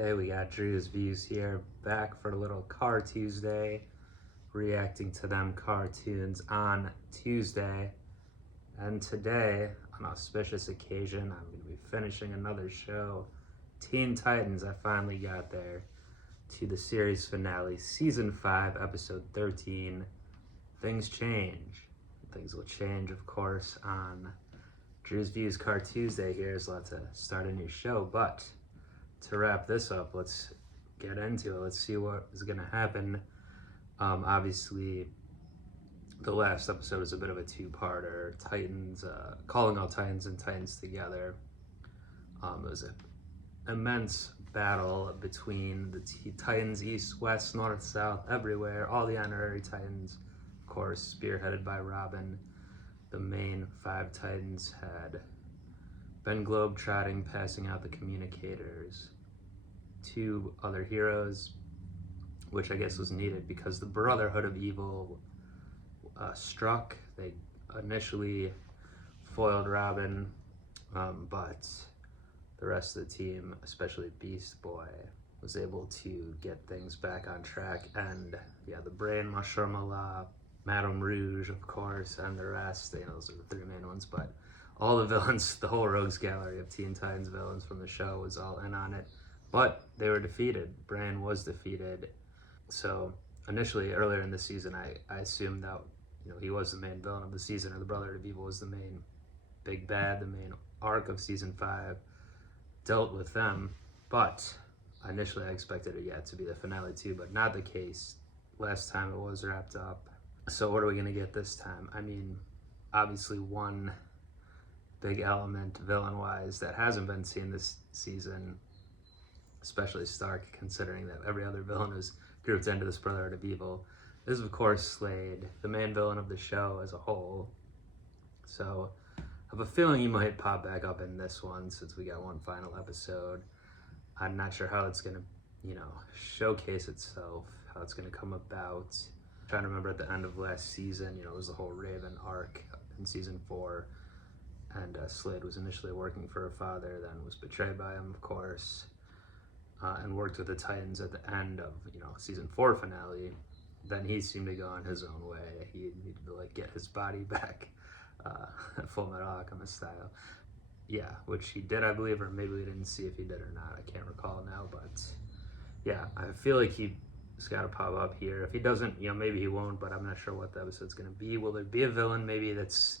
Hey, we got Drewz Viewz here, back for a little Car Tuesday, reacting to them cartoons on Tuesday. And today, on an auspicious occasion, I'm going to be finishing another show, Teen Titans. I finally got there to the series finale, Season 5, Episode 13, Things Change. Things will change, of course, on Drewz Viewz Car Tuesday here. Is about to start a new show, but to wrap this up, let's get into it. Let's see what is going to happen. Obviously, the last episode is a bit of a two-parter. Titans, calling all Titans and Titans together. It was an immense battle between the Titans, east, west, north, south, everywhere. All the honorary Titans, of course, spearheaded by Robin. The main 5 Titans had been globe-trotting, passing out the communicators to other heroes, which I guess was needed because the Brotherhood of Evil struck. They initially foiled Robin, but the rest of the team, especially Beast Boy, was able to get things back on track. And yeah, the Brain, Mashallah, Madame Rouge, of course, and the rest, those are the 3 main ones, but all the villains, the whole rogues gallery of Teen Titans villains from the show was all in on it. But they were defeated. Bran was defeated. So initially, earlier in the season, I assumed that he was the main villain of the season, or the Brotherhood of Evil was the main big bad, the main arc of Season 5, dealt with them. But initially, I expected it, to be the finale too, but not the case. Last time it was wrapped up. So what are we going to get this time? I mean, obviously one big element villain-wise that hasn't been seen this season, especially Stark, considering that every other villain is grouped into this Brotherhood of Evil, is of course Slade, the main villain of the show as a whole. So I have a feeling he might pop back up in this one since we got one final episode. I'm not sure how it's going to, showcase itself, how it's going to come about. I'm trying to remember at the end of last season, it was the whole Raven arc in Season 4. And Slade was initially working for her father, then was betrayed by him, of course, and worked with the Titans at the end of, Season 4 finale. Then he seemed to go on his own way. He needed to, get his body back, Full Metal Alchemist style. Yeah, which he did, I believe, or maybe we didn't see if he did or not. I can't recall now, but yeah, I feel like he's got to pop up here. If he doesn't, maybe he won't, but I'm not sure what the episode's going to be. Will there be a villain maybe that's,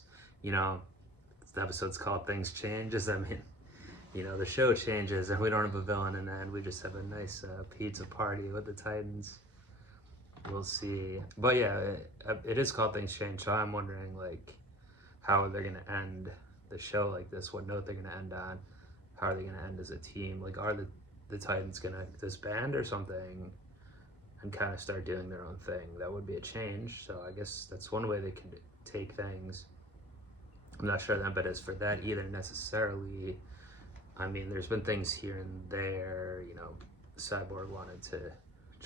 the episode's called Things Changes? I mean, the show changes and we don't have a villain in the end. We just have a nice pizza party with the Titans. We'll see. But yeah, it is called Things Change, so I'm wondering, how they're going to end the show like this, what note they're going to end on, how are they going to end as a team? Are the Titans going to disband or something and kind of start doing their own thing? That would be a change, so I guess that's one way they could take things. I'm not sure the impetus for that either necessarily. I mean, there's been things here and there, Cyborg wanted to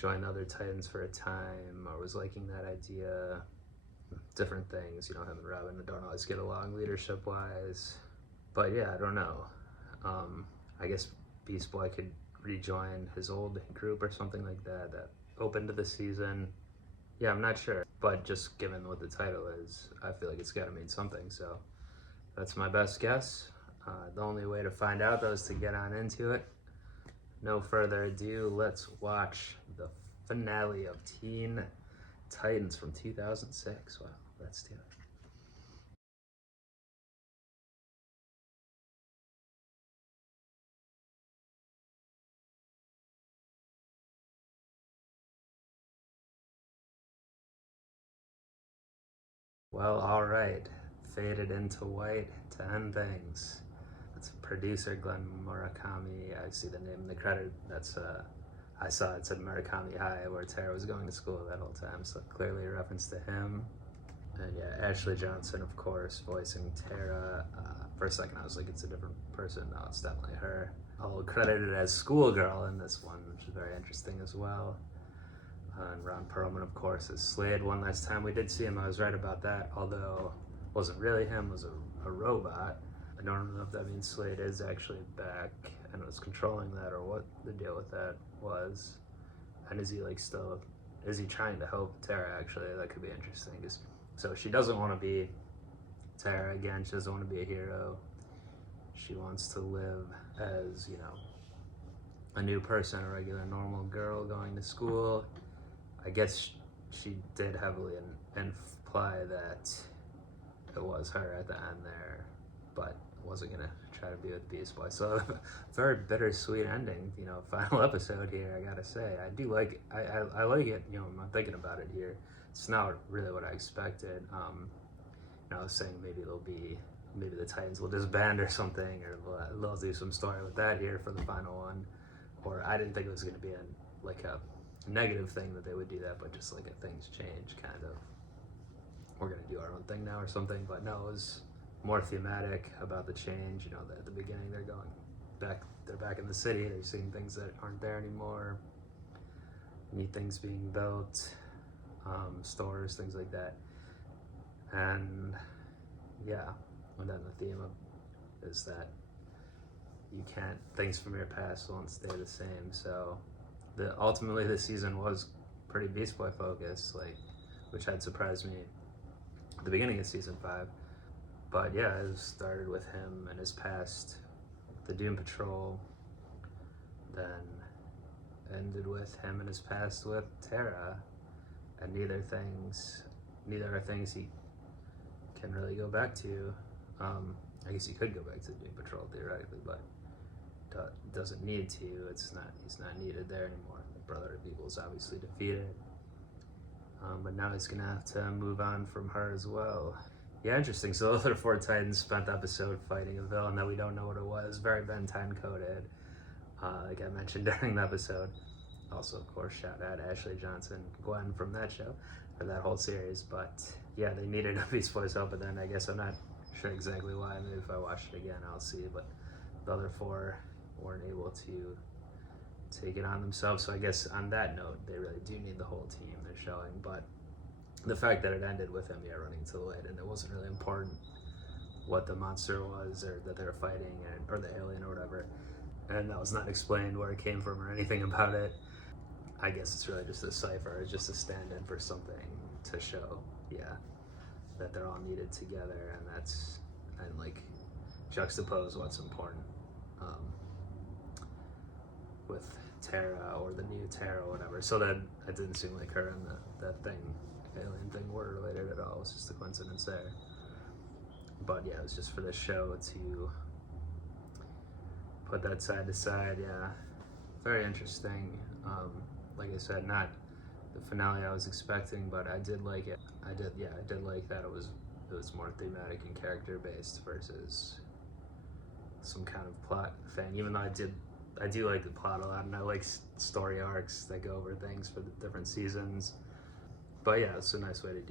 join the other Titans for a time, or was liking that idea. Different things, him and Robin don't always get along leadership-wise. But yeah, I don't know. I guess Beast Boy could rejoin his old group or something like that opened to the season. Yeah, I'm not sure. But just given what the title is, I feel like it's got to mean something, so that's my best guess. The only way to find out, though, is to get on into it. No further ado, let's watch the finale of Teen Titans from 2006. Wow, let's do it. Well, all right. Faded into white to end things. It's producer Glenn Murakami. I see the name in the credit. That's I saw it said Murakami High, where Tara was going to school that whole time, so clearly a reference to him. And yeah, Ashley Johnson, of course, voicing Tara. For a second, I was like, it's a different person. No, it's definitely her. All credited as Schoolgirl in this one, which is very interesting as well. And Ron Perlman, of course, as Slade. One last time we did see him, I was right about that, although wasn't really him, was a robot. I don't know if that means Slade is actually back and was controlling that, or what the deal with that was. And is he like still, is he trying to help Tara actually? That could be interesting. So she doesn't want to be Tara again. She doesn't want to be a hero. She wants to live as, you know, a new person, a regular normal girl going to school. I guess she did heavily imply that it was her at the end there, but wasn't gonna try to be with Beast Boy. So very bittersweet ending, you know, final episode here, I gotta say. I do like it. I like it, you know, I'm thinking about it here. It's not really what I expected. You know, I was saying maybe the Titans will disband or something, or they'll do some story with that here for the final one. Or I didn't think it was gonna be a negative thing that they would do that, but just like a things change kind of. We're gonna do our own thing now or something, but no, it was more thematic about the change. You know, at the beginning they're back in the city, they're seeing things that aren't there anymore, new things being built, stores, things like that. And yeah, and then the theme is that things from your past won't stay the same. So ultimately this season was pretty Beast Boy focused, like, which had surprised me at the beginning of season 5. But yeah, it started with him and his past, the Doom Patrol, then ended with him and his past with Tara, and neither are things he can really go back to. I guess he could go back to the Doom Patrol theoretically, but doesn't need to. He's not needed there anymore. The Brotherhood of Evil is obviously defeated, but now he's gonna have to move on from her as well. Yeah, interesting. So the other 4 Titans spent the episode fighting a villain that we don't know what it was. Very Ben 10 coded, like I mentioned during the episode. Also, of course, shout out Ashley Johnson, Gwen from that show, or that whole series. But yeah, they needed a Beast Boy's help, but then I guess I'm not sure exactly why. Maybe if I watch it again, I'll see. But the other 4 weren't able to take it on themselves. So I guess on that note, they really do need the whole team they're showing. But the fact that it ended with him, running to the light, and it wasn't really important what the monster was or that they were fighting, or the alien or whatever, and that was not explained where it came from or anything about it. I guess it's really just a cipher, it's just a stand-in for something to show, that they're all needed together, and like juxtapose what's important with Tara or the new Tara or whatever. So that it didn't seem like her and that alien thing were related at all. It was just a coincidence there. But yeah, it was just for this show to put that side to side. Yeah, very interesting. Like I said, not the finale I was expecting, but I did like it. I did like that it was more thematic and character based versus some kind of plot thing. Even though I do like the plot a lot, and I like story arcs that go over things for the different seasons. But yeah, it's a nice way to do